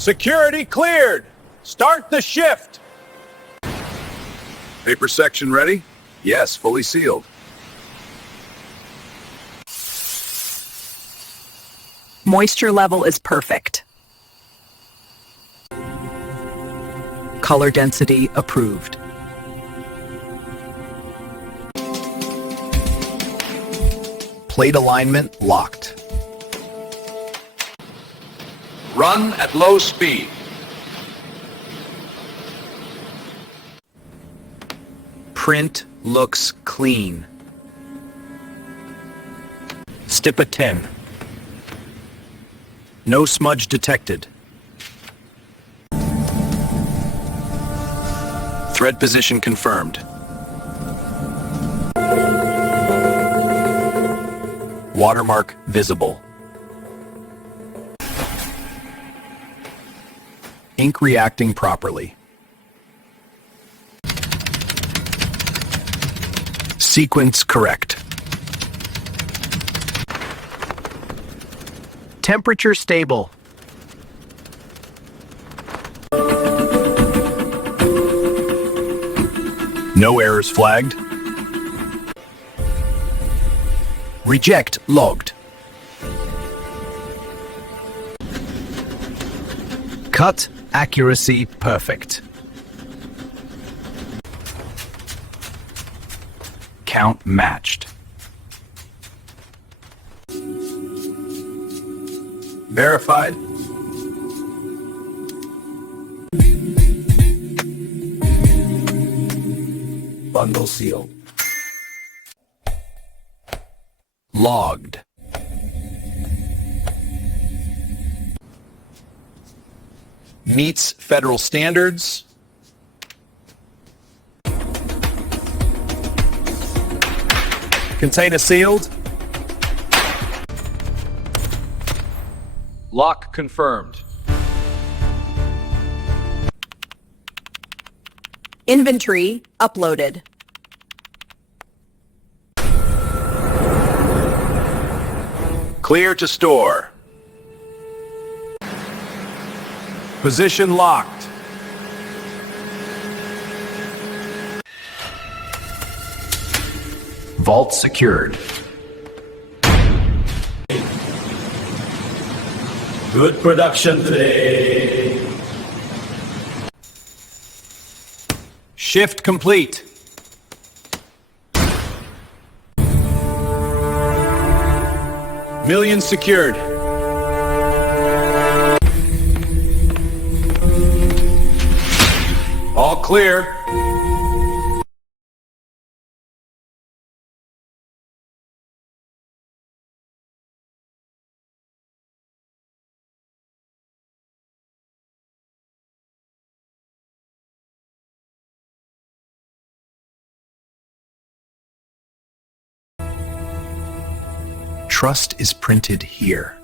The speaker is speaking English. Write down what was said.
Security cleared. Start the shift. Paper section ready? Yes, fully sealed. Moisture level is perfect. Color density approved. Plate alignment locked. Run at low speed. Print looks clean. Stippa 10. No smudge detected. Thread position confirmed. Watermark visible. Ink reacting properly. Sequence correct. Temperature stable. No errors flagged. Reject logged. Cut accuracy perfect. Count matched. Verified. Bundle sealed. Logged. Meets federal standards. Container sealed. Lock confirmed. Inventory uploaded. Clear to store. Position locked. Vault secured. Good production today. Shift complete. Million secured. All clear. Trust is printed here.